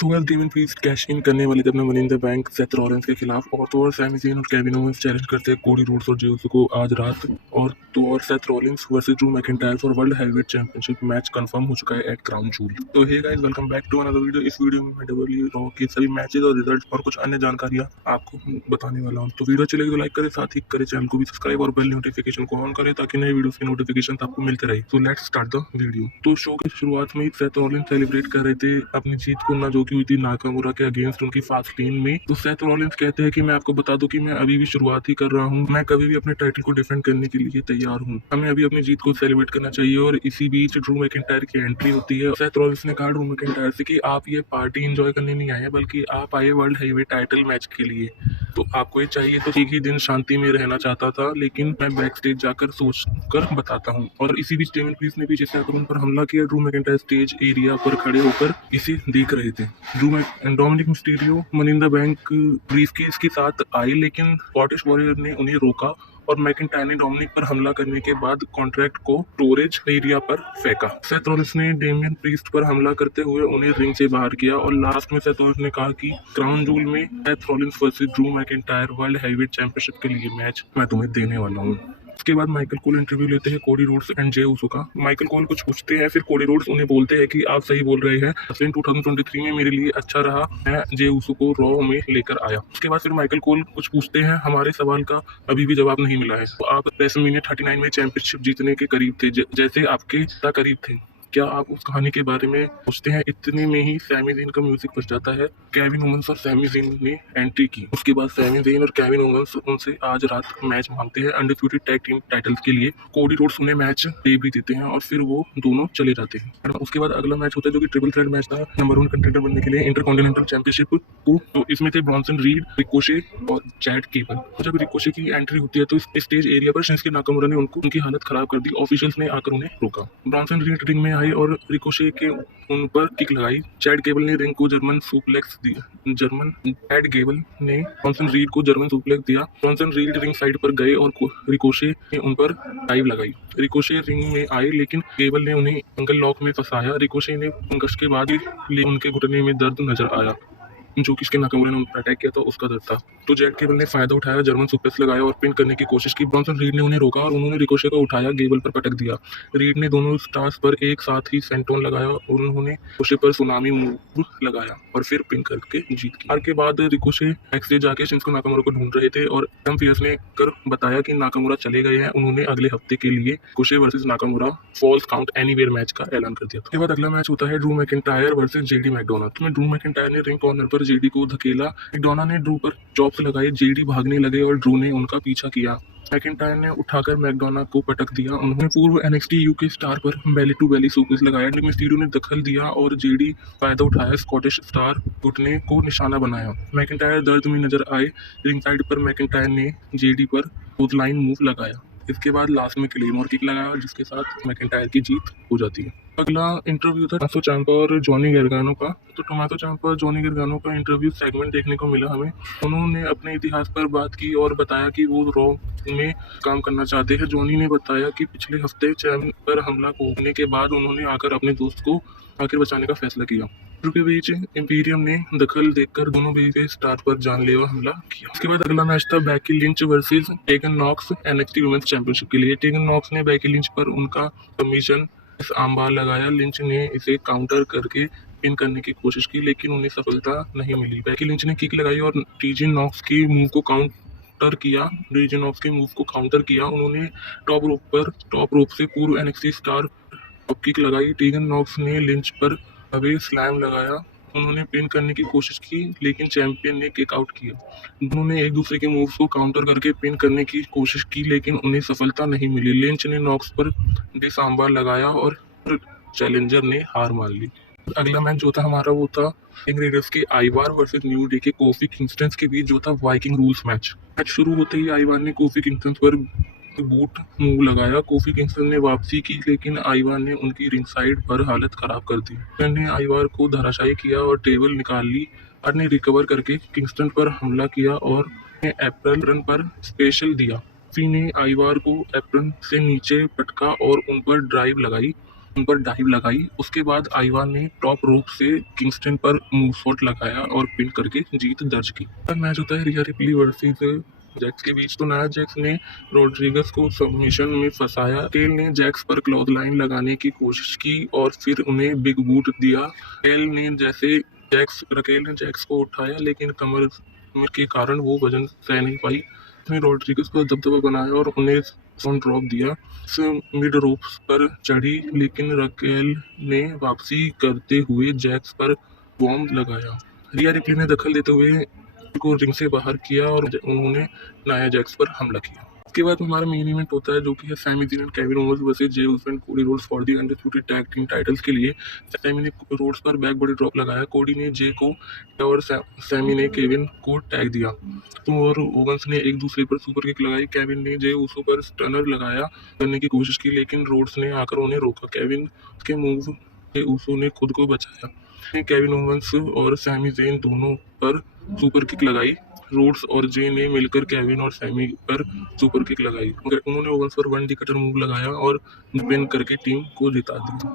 सुअर डेमिन priest cash in करने वाले थे अपने money in the bank Seth Rollins के खिलाफ, और तो और सैमी ज़ेन और केविन ओवेंस चैलेंज करते हैं कोडी रोड्स और जे उसो को आज रात। और तो और Seth Rollins versus Drew McIntyre for world heavyweight championship match confirm हो चुका है एट क्राउन जूल। तो hey guys, welcome back to another video. इस वीडियो में मैं डब्ल्यूडब्ल्यूई रॉ के सभी मैचेस और रिजल्ट और कुछ अन्य जानकारियां आपको बताने वाला हूं। तो वीडियो चलेगी तो लाइक करें, साथ ही करें चैनल को भी सब्सक्राइब और बेल नोटिफिकेशन को ऑन करें ताकि नए वीडियोस की नोटिफिकेशन आपको मिलते रहे। तो लेट्स स्टार्ट द वीडियो। तो शो की शुरुआत में सेथ रॉलिंस सेलिब्रेट कर रहे थे अपनी जीत को, ना जो की हुई थी नाकामुरा के अगेंस्ट उनकी फास्ट लेन में। तो सेथ रॉलिंस कहते हैं कि मैं आपको बता दूं कि मैं अभी भी शुरुआत ही कर रहा हूं, मैं कभी भी अपने टाइटल को डिफेंड करने के लिए तैयार हूं। हमें अभी अपनी जीत को सेलिब्रेट करना चाहिए। और इसी बीच ड्रू मैकिंटायर की एंट्री होती है। सेथ रॉलिंस ने कहा ड्रू मैकिंटायर से कि आप ये पार्टी एंजॉय करने नहीं आए, बल्कि आप आए वर्ल्ड हैवीवेट टाइटल मैच के लिए। तो आपको ये चाहिए तो एक ही दिन शांति में रहना चाहता था, लेकिन मैं बैक स्टेज जाकर सोच कर बताता हूँ। और इसी बीच डेमिन प्रीस्ट ने पीछे से आकर उन पर हमला किया। ड्रू मैकिंटायर स्टेज एरिया पर खड़े होकर इसे देख रहे थे। Dominik Mysterio money in the bank briefcase के साथ आए, लेकिन स्कॉटिश वॉरियर ने उन्हें रोका और मैकिंटायर ने डोमिनिक पर हमला करने के बाद कॉन्ट्रैक्ट को स्टोरेज एरिया पर फेंका। सेथ रॉलिंस ने डेमियन प्रीस्ट पर हमला करते हुए उन्हें रिंग से बाहर किया और लास्ट में सेथ रॉलिंस ने कहा कि क्राउन जूल में Seth Rollins versus Drew McIntyre world heavyweight championship के लिए मैच मैं तुम्हें देने वाला हूँ। उसके बाद माइकल कोल इंटरव्यू लेते हैं कोडी रोड्स एंड जे उसो का। माइकल कोल कुछ पूछते हैं, फिर कोडी रोड्स उन्हें बोलते हैं कि आप सही बोल रहे हैं, 2023 में मेरे लिए अच्छा रहा, मैं जे उसो को रॉ में लेकर आया। उसके बाद फिर माइकल कोल कुछ पूछते हैं, हमारे सवाल का अभी भी जवाब नहीं मिला है। तो आप रेसलमेनिया 39 में चैंपियनशिप जीतने के करीब थे, जैसे आपके करीब थे, क्या आप उस कहानी के बारे में पूछते हैं। इतने में ही सैमी ज़ेन का म्यूजिक बज जाता है। केविन ओवेंस और सैमी ज़ेन ने एंट्री की। उसके बाद सैमी ज़ेन और केविन ओवेंस उनसे आज रात मैच मांगते हैं अनडिस्प्यूटेड टैग टीम टाइटल्स के लिए। कोडी रोड्स उन्हें मैच दे भी देते हैं और फिर वो दोनों चले जाते हैं। उसके बाद अगला मैच होता है जो कि ट्रिपल थ्रेट मैच था नंबर 1 कंटेंडर बनने के लिए इंटरकॉन्टिनेंटल चैंपियनशिप को। तो इसमें थे ब्रॉन्सन रीड, रिकोशे और चैड केबल। तो जब रिकोशे की एंट्री होती है तो इस स्टेज एरिया पर शिंसुके नाकामुरा ने उनकी हालत खराब कर दी। ऑफिशियल्स ने आकर उन्हें रोका। ब्रॉन्सन रीड रिंग में आए और रिकोशे के उन पर किक लगाई। चैड गेबल ने रिंग को जर्मन सुप्लेक्स दिया। चैड गेबल ने ब्रॉन्सन रीड को जर्मन सुप्लेक्स दिया। ब्रॉन्सन रीड रिंग साइड पर गए और रिकोशे ने उन पर डाइव लगाई। रिकोशे रिंग में आए, लेकिन गेबल ने उन्हें एंकल लॉक में फंसाया। रिकोशे ने पंकज के बाद ही उनके घुटने में दर्द नजर आया, जो कि नाकामुरा ने उन पर अटैक किया था उसका दर्द था। तो जेड केबल ने फायदा उठाया, जर्मन सुप्लेक्स लगाया और पिन करने की कोशिश की। ब्रॉन्सन रीड ने उन्हें रोका और उन्होंने रिकोशे को उठाया, गेबल पर पटक दिया। रीड ने दोनों स्टार्स पर एक साथ ही सेंटोन लगाया और उन्होंने रिकोशे पर सुनामी मूव लगाया और फिर पिन करके जीत की। हार के बाद रिकोशे बैकस्टेज जाके शिंसुके नाकामुरा को ढूंढ रहे थे और एडम पियर्स ने कर बताया कि नाकामुरा चले गए हैं। उन्होंने अगले हफ्ते के लिए Ricochet versus Nakamura false count anywhere match का ऐलान कर दिया। उसके बाद अगला मैच होता है Drew McIntyre versus JD McDonald. तो ड्रू मैकिंटायर ने रिंग कॉर्नर पर जेडी को धकेला। मैकडोना ने ड्रू पर चॉप्स लगाए, जेडी भागने लगे और ड्रू ने उनका पीछा किया। मैकिंटायर ने उठाकर मैकडोना को पटक दिया। उन्होंने पूर्व एनएक्सटी यूके स्टार पर बेली टू बेली सुप्लेक्स लगाया। मिस्टीरियो ने दखल दिया और जेडी फायदा उठाया, स्कॉटिश स्टार घुटने को निशाना बनाया। मैकिंटायर दर्द में नजर आए। रिंग साइड पर मैकिंटायर ने जेडी पर क्लोथलाइन मूव लगाया। इसके बाद लास्ट में क्लेमोर किक लगाया, जिसके साथ मैकिंटायर की जीत हो जाती है। अगला इंटरव्यू था टोमासो ciampa और जॉनी गार्गानो का। तो टोमासो ciampa और जॉनी गार्गानो का इंटरव्यू सेगमेंट देखने को मिला हमें। उन्होंने अपने इतिहास पर बात की और बताया कि वो रॉ में काम करना चाहते हैं। जॉनी ने बताया कि पिछले हफ्ते चैम पर हमला होने के बाद उन्होंने आकर अपने दोस्त को आखिर बचाने का फैसला किया। के बीच इंपीरियम ने दखल देकर दोनों बेबी स्टार पर जानलेवा हमला किया। उसके बाद अगला मैच था Becky Lynch versus Tegan Nox NXT women's championship के लिए। टेगन नॉक्स ने बैकी लिंच पर उनका कमीशन आर्मबार लगाया। लिंच ने इसे काउंटर करके पिन करने की कोशिश की, लेकिन उन्हें सफलता नहीं मिली। बैकी लिंच ने किक लगाई और टीजी नॉक्स की मूव को काउंटर किया। उन्होंने टॉप रोप से पूर्व एनएक्सटी स्टार किक लगाई। टीगन नॉक्स ने लिंच पर अवे स्लैम लगाया। उन्होंने पिन करने की कोशिश की, लेकिन चैंपियन ने किक आउट किया। दोनों ने एक दूसरे के मूव्स को काउंटर करके पिन करने की कोशिश की, लेकिन उन्हें सफलता नहीं मिली। लिंच ने नॉक्स पर डिसआर्मबार लगाया और चैलेंजर ने हार मान ली। अगला मैच जो था हमारा वो था किंग रेडर्स के आइवार वर्सेस न्यू डे के कोफी किंगस्टन के बीच, जो था वाइकिंग रूल्स मैच। शुरू होते ही आइवार ने कोफी किंगस्टन पर बूट मूव लगाया। कोफी किंगस्टन ने वापसी की, लेकिन आइवार ने उनकी रिंग साइड पर हालत खराब कर दी। ने आइवार को धराशायी किया और टेबल निकाल ली। आइवार ने रिकवर करके किंगस्टन पर हमला किया और एप्रन पर स्पेशल दिया। कोफी ने आइवार को एप्रन से नीचे पटका और उन पर ड्राइव लगाई। उन पर डाइव लगाई। उसके बाद आइवान ने टॉप रोप से किंगस्टन पर मूवशॉट लगाया और पिन करके जीत दर्ज की। मैच होता है रिया रिप्ली वर्सेस जैक्स के बीच। तो नया जैक्स ने रोड्रिगस को सबमिशन में फंसाया। टेल ने जैक्स पर क्लॉथ लाइन लगाने की कोशिश की और फिर उन्हें बिग बूट दिया। रकेल ने जैक्स को उठाया लेकिन कमर के कारण वो वजन सह नहीं पाई। उसने रोड्रिगस पर दबदबा बनाया और उन्हें ड्रॉप दिया। मिड रोप्स पर चढ़ी लेकिन रकेल ने वापसी करते हुए जैक्स पर बॉम्ब लगाया। रिया रिप्ली ने दखल देते हुए को रिंग से बाहर किया और उन्होंने नाया जैक्स पर हमला किया। उसके बाद हमारा मेन इवेंट होता है जो कि है Sami Zayn and Kevin Owens versus Jey Uso and Cody Rhodes for the undisputed tag team titles के लिए। सैमी ने रोड्स पर बैक बॉडी ड्रॉप लगाया, कोडी ने जे को और सैमी ने केविन को टैग दिया। तो और ओवंस ने एक दूसरे पर सुपर किक लगाई। केविन ने जे उसो पर स्टनर लगाया करने की कोशिश की लेकिन रोड्स ने आकर उन्हें रोका। केविन के मूव से उसो ने खुद को बचाया। केविन ओवंस और सैमी ज़ेन दोनों पर सुपर किक लगाई। रोड्स और जे ने मिलकर केविन और सैमी पर सुपर किक लगाई। उन्होंने ओवंस पर 1D कटर मूव लगाया और पिन करके टीम को जिता दिया।